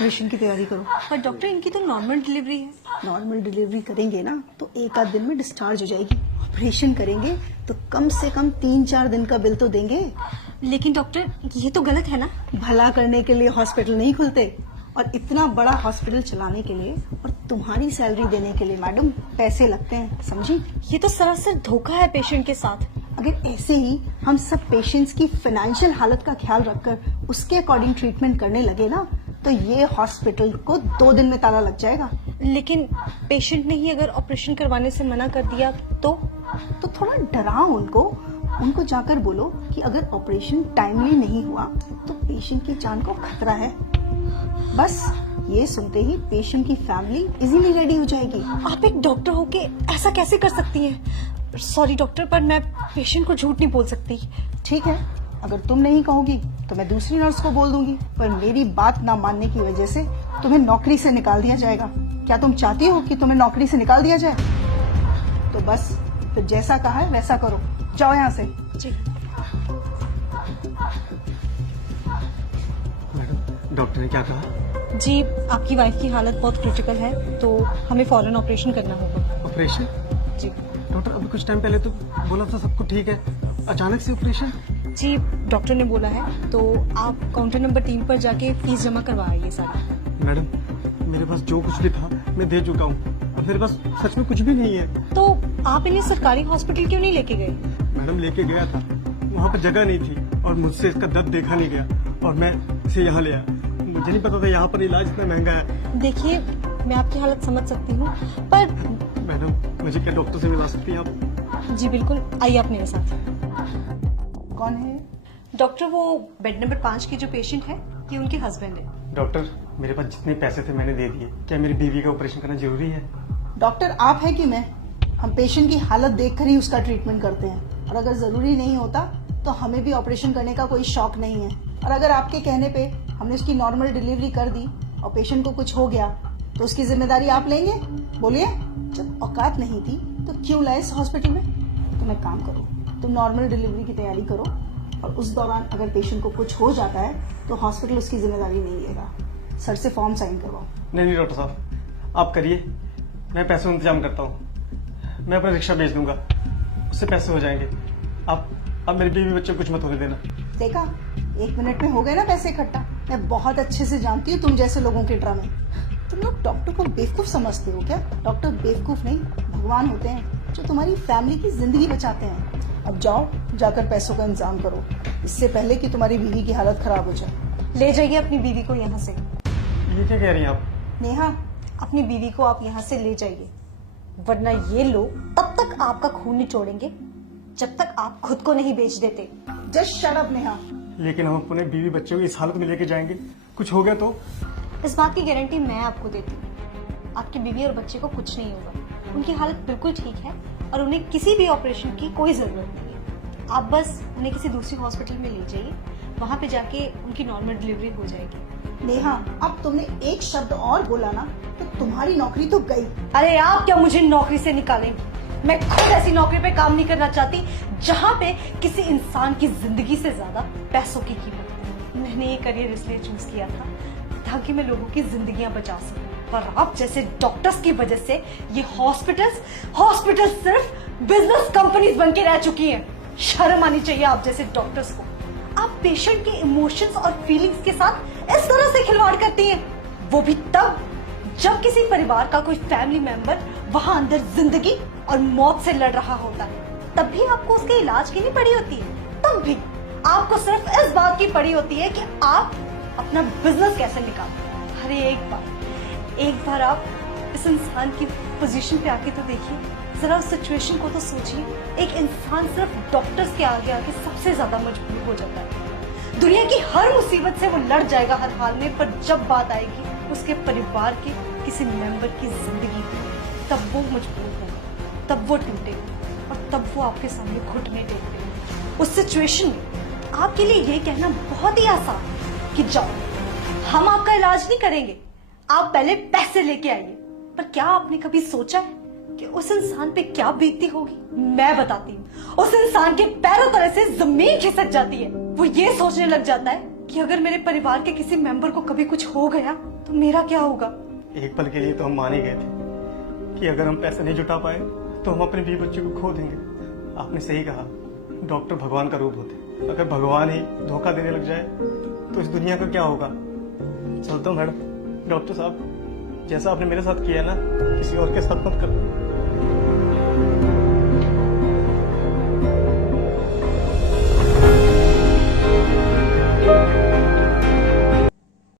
Operation की तैयारी करो। पर डॉक्टर इनकी तो नॉर्मल डिलीवरी है। नॉर्मल डिलीवरी करेंगे ना तो एक आध दिन में डिस्चार्ज हो जाएगी। ऑपरेशन करेंगे तो कम से कम 3-4 दिन का बिल तो देंगे। लेकिन डॉक्टर ये तो गलत है ना। भला करने के लिए हॉस्पिटल नहीं खुलते, और इतना बड़ा हॉस्पिटल चलाने के लिए और तुम्हारी सैलरी देने के लिए मैडम पैसे लगते हैं, समझी? ये तो सरासर धोखा है पेशेंट के साथ। अगर ऐसे ही हम सब पेशेंट्स की फाइनेंशियल हालत का ख्याल रखकर उसके अकॉर्डिंग ट्रीटमेंट करने लगे ना तो ये हॉस्पिटल को 2 दिन में ताला लग जाएगा। लेकिन पेशेंट ने ही अगर ऑपरेशन करवाने से मना कर दिया तो थोड़ा डराओ उनको जाकर बोलो कि अगर ऑपरेशन टाइमली नहीं हुआ तो पेशेंट की जान को खतरा है। बस ये सुनते ही पेशेंट की फैमिली इजीली रेडी हो जाएगी। आप एक डॉक्टर होके ऐसा कैसे कर सकती हैं? सॉरी डॉक्टर, पर मैं पेशेंट को झूठ नहीं बोल सकती। ठीक है, अगर तुम नहीं कहोगी तो मैं दूसरी नर्स को बोल दूंगी, पर मेरी बात ना मानने की वजह से तुम्हें नौकरी से निकाल दिया जाएगा। क्या तुम चाहती हो कि तुम्हें नौकरी से निकाल दिया जाए? तो बस फिर जैसा कहा है वैसा करो, जाओ यहाँ से। जी मैडम, डॉक्टर ने क्या कहा? जी, आपकी वाइफ की हालत बहुत क्रिटिकल है तो हमें फौरन ऑपरेशन करना होगा। ऑपरेशन? जी डॉक्टर, अभी कुछ टाइम पहले तो बोला था सब कुछ ठीक है, अचानक से ऑपरेशन? जी, डॉक्टर ने बोला है तो आप काउंटर नंबर 3 पर जाके फीस जमा करवा आइए सारी। मैडम, मेरे पास जो कुछ भी था मैं दे चुका हूँ, अब मेरे पास सच में कुछ भी नहीं है। तो आप इन्हें सरकारी हॉस्पिटल क्यों नहीं लेके गए? मैडम, लेके गया था, वहाँ पर जगह नहीं थी और मुझसे इसका दर्द देखा नहीं गया और मैं इसे यहाँ ले आया। मुझे नहीं पता था यहाँ पर इलाज इतना महंगा है। देखिए, मैं आपकी हालत समझ सकती हूँ, पर मैडम, मुझे क्या डॉक्टर से मिला सकती हैं आप? जी बिल्कुल, आइए आप मेरे साथ। कौन है? डॉक्टर, वो बेड नंबर 5 की जो पेशेंट है ये उनके हस्बैंड है। डॉक्टर, मेरे पास जितने पैसे थे मैंने दे दिए, क्या मेरी बीवी का ऑपरेशन करना जरूरी है? डॉक्टर आप है कि मैं? हम पेशेंट की हालत देखकर ही उसका ट्रीटमेंट करते हैं, और अगर जरूरी नहीं होता तो हमें भी ऑपरेशन करने का कोई शौक नहीं है। और अगर आपके कहने पे हमने उसकी नॉर्मल डिलीवरी कर दी और पेशेंट को कुछ हो गया तो उसकी जिम्मेदारी आप लेंगे? बोलिए, जब औकात नहीं थी तो क्यों लाए इस हॉस्पिटल में? तुम एक काम करो, तुम नॉर्मल डिलीवरी की तैयारी करो, और उस दौरान अगर पेशेंट को कुछ हो जाता है तो हॉस्पिटल उसकी जिम्मेदारी नहीं लेगा। सर से फॉर्म साइन करवाओ। नहीं डॉक्टर साहब, आप करिए, मैं पैसों का इंतजाम करता हूँ। मैं अपना रिक्शा भेज दूंगा, उससे पैसे हो जाएंगे। आप मेरी बीवी बच्चे को कुछ मत होने देना। देखा, 1 मिनट में हो गए ना पैसे इकट्ठा। मैं बहुत अच्छे से जानती हूँ तुम जैसे लोगों के ड्रामे। तुम लोग डॉक्टर को बेवकूफ समझते हो क्या? डॉक्टर बेवकूफ नहीं, भगवान होते हैं जो तुम्हारी फैमिली की जिंदगी बचाते हैं। अब जाओ, जाकर पैसों का इंतजाम करो, इससे पहले कि तुम्हारी बीवी की हालत खराब हो जाए। ले जाइए अपनी बीवी को यहाँ से। ये क्या कह रही हैं आप? नेहा, अपनी बीवी को आप यहाँ से ले जाइए, वरना ये लोग तब तक आपका खून निचोड़ेंगे जब तक आप खुद को नहीं बेच देते। Just shut up Neha. लेकिन हम अपने बीवी बच्चों को इस हालत में लेके जाएंगे, कुछ हो गया तो? इस बात की गारंटी मैं आपको देती हूँ, आपकी बीवी और बच्चे को कुछ नहीं होगा। उनकी हालत बिल्कुल ठीक है और उन्हें किसी भी ऑपरेशन की कोई जरूरत नहीं है। आप बस उन्हें किसी दूसरी हॉस्पिटल में ले जाइए, वहाँ पे जाके उनकी नॉर्मल डिलीवरी हो जाएगी। नेहा, अब तुमने एक शब्द और बोला ना तो तुम्हारी नौकरी तो गई। अरे आप क्या मुझे नौकरी से निकालेंगे? मैं खुद ऐसी नौकरी पे काम नहीं करना चाहती जहाँ पे किसी इंसान की जिंदगी से ज्यादा पैसों की कीमत है। मैंने ये करियर इसलिए चूज किया था ताकि मैं लोगों की जिंदगियां बचा सकूं, पर आप जैसे डॉक्टर्स की वजह से ये हॉस्पिटल्स सिर्फ बिजनेस कंपनीज बन के रह चुकी हैं। शर्म आनी चाहिए आप जैसे डॉक्टर्स को। आप पेशेंट के इमोशंस और फीलिंग्स के साथ इस तरह से खिलवाड़ करती हैं, वो भी तब जब किसी परिवार का कोई फैमिली मेंबर वहां अंदर जिंदगी और मौत से लड़ रहा होता है। तब भी आपको उसके इलाज की नहीं पड़ी होती है, तब भी आपको सिर्फ इस बात की पड़ी होती है कि आप अपना बिजनेस कैसे निकालें। अरे एक बार आप इस इंसान की पोजीशन पे आके तो देखिए, जरा उस सिचुएशन को तो सोचिए। एक इंसान सिर्फ डॉक्टर्स के आगे आके सबसे ज्यादा मजबूर हो जाता है। दुनिया की हर मुसीबत से वो लड़ जाएगा हर हाल में, पर जब बात आएगी उसके परिवार के किसी मेंबर की जिंदगी की, तब वो मजबूर होगा, तब वो टूटेगा और तब वो आपके सामने घुटने टेकेगा। उस सिचुएशन में आपके लिए ये कहना बहुत ही आसान है कि जाओ, हम आपका इलाज नहीं करेंगे, आप पहले पैसे लेके आइए। पर क्या आपने कभी सोचा है कि उस इंसान पे क्या बीतती होगी? मैं बताती हूँ। उस इंसान के पैरों तले से जमीन खिसक जाती है। वो ये सोचने लग जाता है कि अगर मेरे परिवार के किसी मेंबर को कभी कुछ हो गया तो मेरा क्या होगा। एक पल के लिए तो हम मान ही गए थे कि अगर हम पैसे नहीं जुटा पाए तो हम अपने बीवी बच्चे को खो देंगे। आपने सही कहा, डॉक्टर भगवान का रूप होते। अगर भगवान ही धोखा देने लग जाए तो इस दुनिया का क्या होगा। चलता हूँ मैडम। डॉक्टर साहब, जैसा आपने मेरे साथ किया ना, किसी और के साथ मत करना।